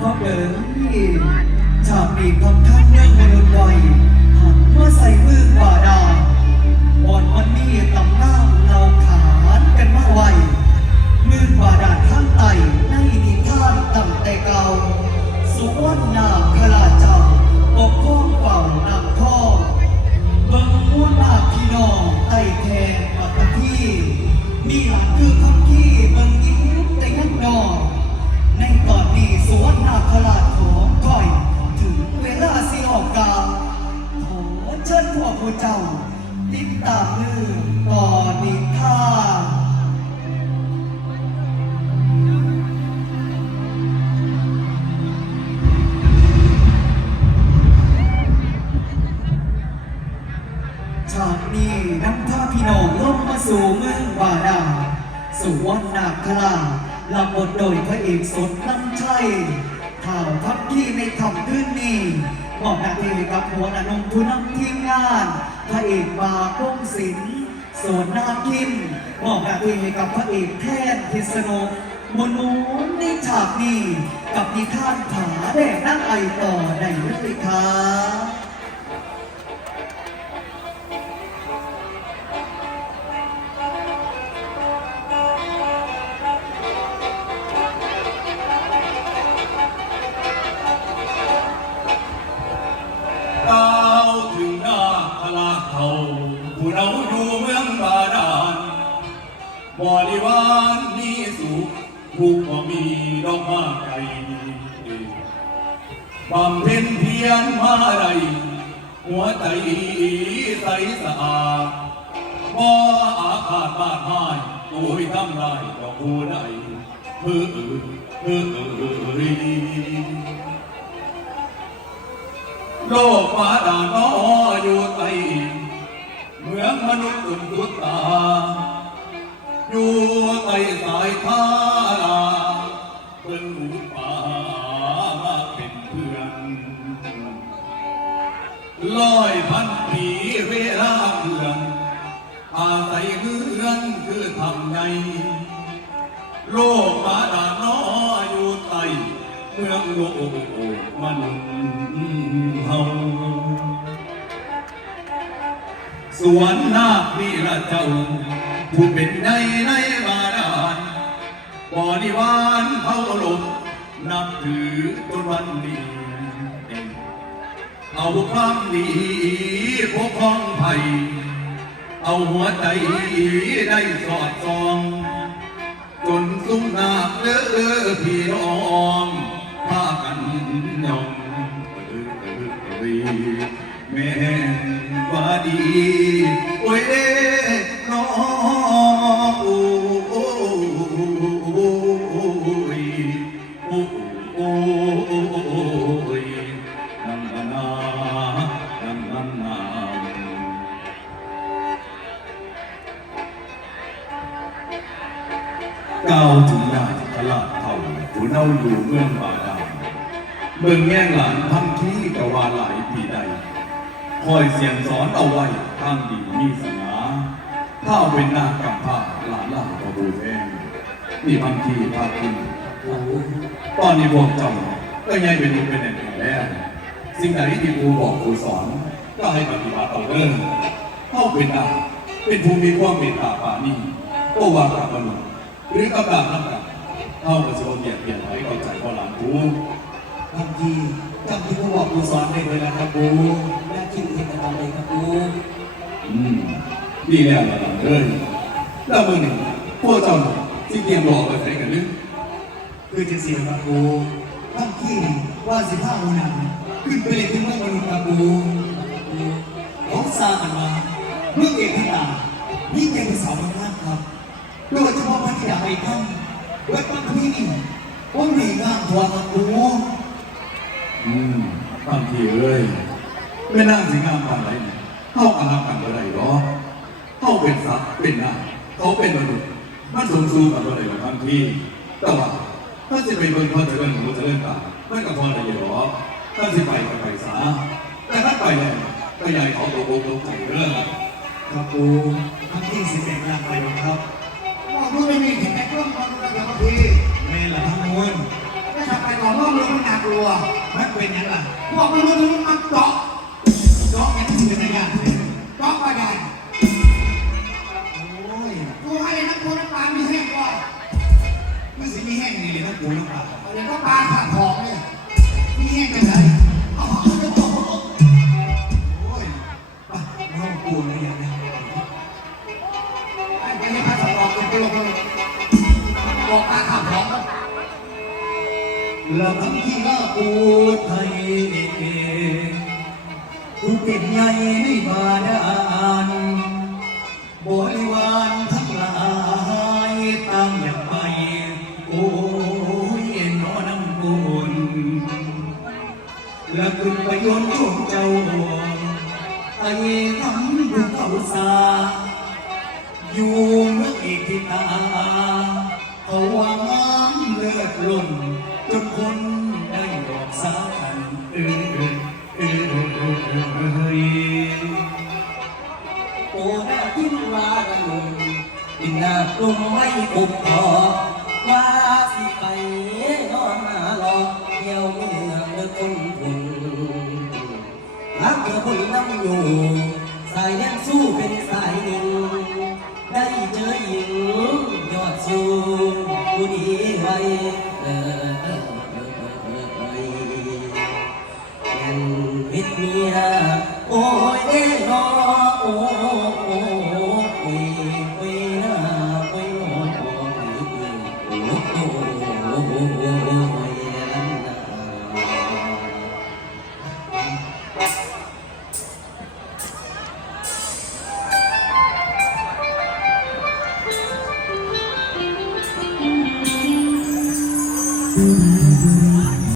พ่อเอ๋ยชาปีความข้างเรื่องมนุษย์ไวหันมาใส่มือกว่าดาบอนวันนี่ต่ำหน้าเราขานกันมาไวมือกว่าดาข้างไตในนิทานต่ำแต่เก่า สุวรรณนาพราจ้าปกป้องเป่านำพ่อเบิ่งม้วนหนาพี่น้องไตแทนปัตตพีมีหลานคือคำ พลาดของก่อยถึงเวลาสิออกกาขอเชิญพวกผู้เจ้า ติดตามลือต่อนิทานชากนี้น้ำท่าพี่น้องลงมาสู่เมืองบาดาสูงวันณนาคราชรับบทโดยพระเอกสดน้ำชัย ทักที่ในคำขึ้นนี้มอบนาทีกับหัวหน้านงผู้นำทีมงานพระเอกบาคงศิลป์ส่วนนาคินมอบนาทีกับพระเอกแทนทิศนุมนมูนในฉากนี้กับนิทานผาแดงนั่งไอต่อในฤดูกา บริวารมีสุขทุกข์บ่มีดอกมาไกลบำเพ็ญเพียรมาใดหัวใจใสสะอาดบ่อาฆาตบาดหายโอ้ยทำลายดอกผู้ใดเพื่อเอ่ยเพื่อเอ่ยโลกฟ้าด่านน้ออยู่ใต้เมืองมนุษย์ตุนตุตาอยู่ใต้ สายทาราเบิ่งหูป่ามาเป็นเพื่อนลอยพันปีเวลาเพื่อนอาศัยเฮือนคือทำไงโลกบาดาน้ออยู่ใต้เมืองโลกมนุษย์เฮาสวนนาคนี่ละเจ้าผู้เป็นในใน บริวารเฮาลมนับถือจนวันนี้เอาความดีพวกพ้องไผ่เอาหัวใจได้สอดส่อง จนสุมนาคเด้อพี่น้องพากันยองเอ้ยแม่นว่าดี ยนันนานานันนาก้าวถึงนาตลาดเท่าผู้เน่าอยู่เมืองบาดาลเมืองแง่งหลานพังที่กะวาหลายปีใด คอยเสียงสอนเอาไว้ทางดีมีสนาถ้าเป็นนากำพร้าหลานหลานกระบูแพงนี่พังทีพาคุณ ตอนนี้พวกเจ้าก็ยังเป็นลูกเป็นแน่แล้วสิ่งใดที่ครูบอกครูสอนก็ให้ปฏิบัติเอาเรื่องเข้าเป็นนาเป็นภูมิความเมตตาปรานีก็ว่ากับมนุษย์หรือกับการนั่งกันเข้ากับสิบเบียดเบียนไว้เข้าใจว่าหลานกูบางทีจำที่ผู้บอกครูสอนได้เลยนะครับครูแม่คิดเห็นอะไรเลยครับครูอืมดีแล้วล่ะหลานเอ้ยแล้วมึงนี่พวกเจ้าน่ะที่เตรียมรอไปใส่กันนึก คือจะเสียครับครูบางทีว่าสิบห้าวันนั้นขึ้นไปเลยถึงเมืองมนุษย์ครับครูของซากันมาเมื่อเอกที่ตานี่เก่งสาวมากครับโดยเฉพาะพัทยาไอ้ท่านเวทบางที่นี่ว่ามีงานทัวร์ครับครูอืมบางทีเอ้ยไม่น่าสิงามปานไรเนี่ยเข้ากันทำกันอะไรหรอเข้าเป็นสัตว์เป็นนายเขาเป็นมนุษย์มันสมสู่กันอะไรบางทีแต่ว่า ถ้าจะไปเบิ่งเขาจะเบิ่งหูจะเล่นตาไม่กับพออะไรหรอกถ้าสิไปก็ไปซะแต่ถ้าไปแล้วก็อยัยเขาตกอกตกใจเรื่องครับครูบางทีสิเป็นงานไปหรอกครับว่ามึงไม่มีเห็นในกล้องมองดูแต่บางทีแม่ละทั้งมวลไม่ทำไปก่อนว่ามึงมันน่ากลัวมันเป็นยังล่ะพวกมึงมึงมันเจาะเจาะกันที่เป็นระยะเลยเจาะไปได้ บอกปลาผ่านหอกแล้วทั้งที่ว่าปูไทยเองกูเป็นใหญ่ในบาดาล เขาวางน้ำเลือดหล่นจนคนได้ดอกสากันเออเออเออเออเออเออโอ้หน้ายิ้มว่ากันลงดินหน้ากลุ่มไม่ปุบพอว่าสิไปนอนหาหลอกเที่ยวเมืองเดินคนพุ่นรักเธอพุ่นน้ำอยู่ เออ